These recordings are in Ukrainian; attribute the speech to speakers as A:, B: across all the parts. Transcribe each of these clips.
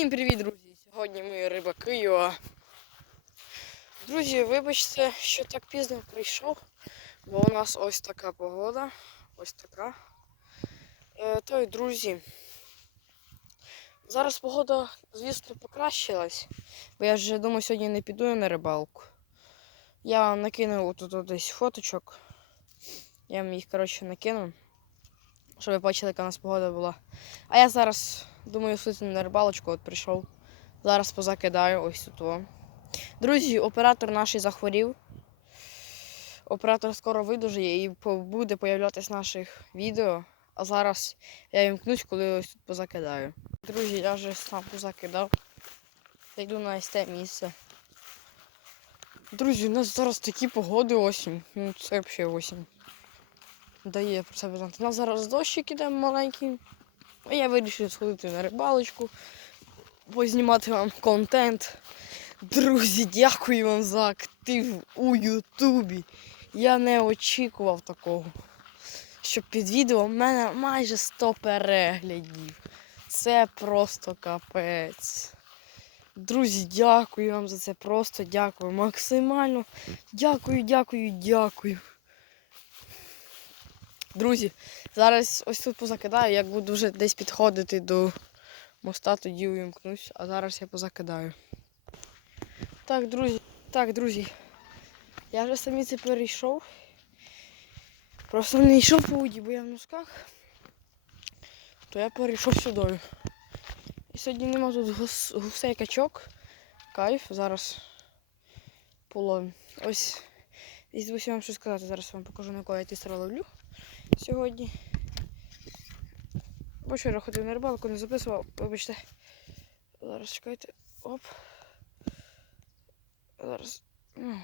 A: Всім привіт, друзі! Сьогодні ми рибаки Йоа. Друзі, вибачте, що так пізно прийшов, бо у нас ось така погода. Ось така. Е, то й друзі. Зараз погода, звісно, покращилась, бо я вже думаю, сьогодні не піду на рибалку. Я накинув тут десь фоточок. Я їх, коротше, накину, щоб ви бачили, яка у нас погода була. А я зараз думаю, сути на рибалочку, от прийшов. Зараз позакидаю ось тут. Друзі, оператор наш захворів. Оператор скоро видужає і буде появлятися наших відео. А зараз я вімкнусь, коли ось тут позакидаю. Друзі, я вже сам позакидав. Я йду на СТ місце. Друзі, у нас зараз такі погоди осінь. Ну це взагалі осінь. Дає про себе знати. У нас зараз дощик іде маленький. Я вирішив сходити на рибалочку, познімати вам контент. Друзі, дякую вам за актив у Ютубі. Я не очікував такого. Щоб під відео в мене майже 100 переглядів. Це просто капець. Друзі, дякую вам за це. Просто дякую. Максимально дякую, дякую, дякую. Друзі, зараз ось тут позакидаю, як буду вже десь підходити до моста, тоді увімкнусь, а зараз я позакидаю. Так, друзі, так, друзі. Я вже самі це перейшов. Просто не йшов по воді, бо я в носках. То я перейшов сюди. І сьогодні нема тут гус, гусей качок. Кайф, зараз половим. Ось, і вам що сказати, зараз вам покажу, на якого я тістра ловлю сьогодні. Бо вчора ходив на рибалку, не записував, вибачте. Зараз чекайте. Оп. Зараз. Ну,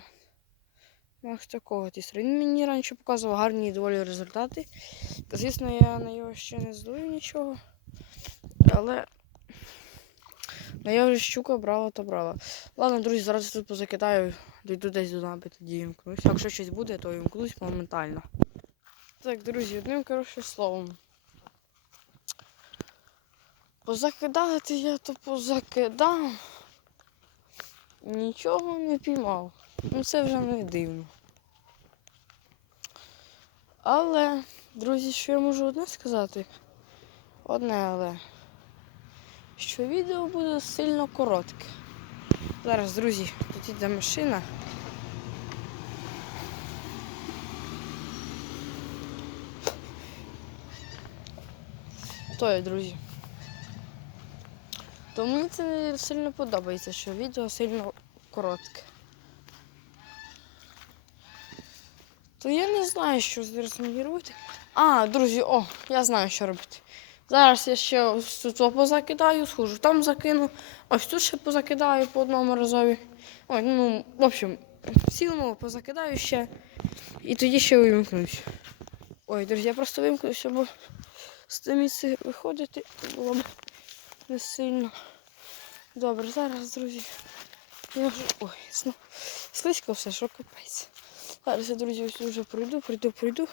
A: Ось такого тістра. Він мені раніше показував гарні доволі результати. Звісно, я на його ще не здую нічого. Але Ну я вже щука брала, то брала. Ладно, друзі, зараз я тут позакидаю, дійду десь до напи, тоді вімкнусь. Якщо щось буде, то вімкнусь моментально. Так, друзі, одним коротше словом. Позакидати я то позакидав. Нічого не піймав. Ну це вже не дивно. Але, друзі, що я можу одне сказати? Одне але. Що відео буде сильно коротке. Зараз, друзі, тут іде машина. То є, друзі. То мені це не сильно подобається, що відео сильно коротке. То я не знаю, що зараз мені робити. А, друзі, о, я знаю, що робити. Зараз я ще ось тут позакидаю, схожу, там закину. Ось тут ще позакидаю по одному разові. Ой, ну, в общем, цілому позакидаю ще. І тоді ще вимкнусь. Ой, друзі, я просто вимкнуся, бо з тим місце виходити було б не сильно. Добре, зараз, друзі. Я вже... Ой, слизько все, що капець. Зараз я, друзі, ось вже пройду, пройду, пройду.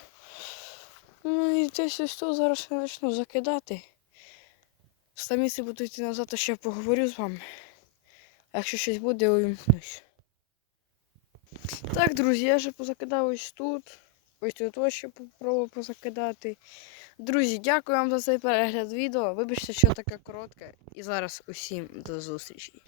A: Ну і десь ось тут зараз я почну закидати. Самі буду йти назад, то ще поговорю з вами. А якщо щось буде, увімкнусь. Так, друзі, я вже позакидав ось тут. Ось тут ось ще попробував позакидати. Друзі, дякую вам за цей перегляд відео. Вибачте, що таке коротке. І зараз усім до зустрічі.